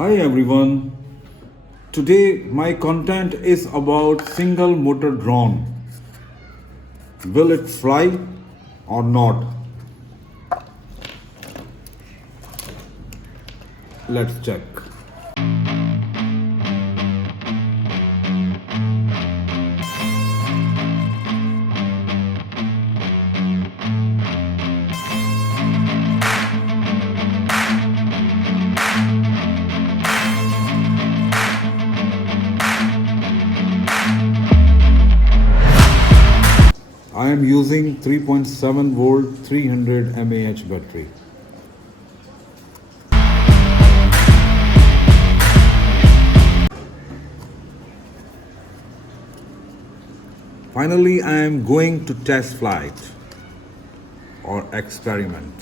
Hi everyone. Today my content is about single motor drone. Will it fly or not? Let's check. I am using 3.7 volt 300 mAh battery. Finally, I am going to test flight or experiment.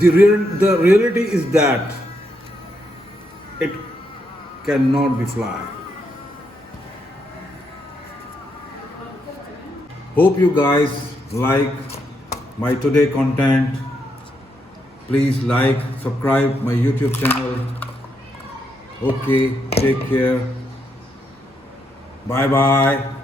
The reality is that it cannot be fly. Hope you guys like my today content. Please like, subscribe my YouTube channel. Okay, take care. Bye bye.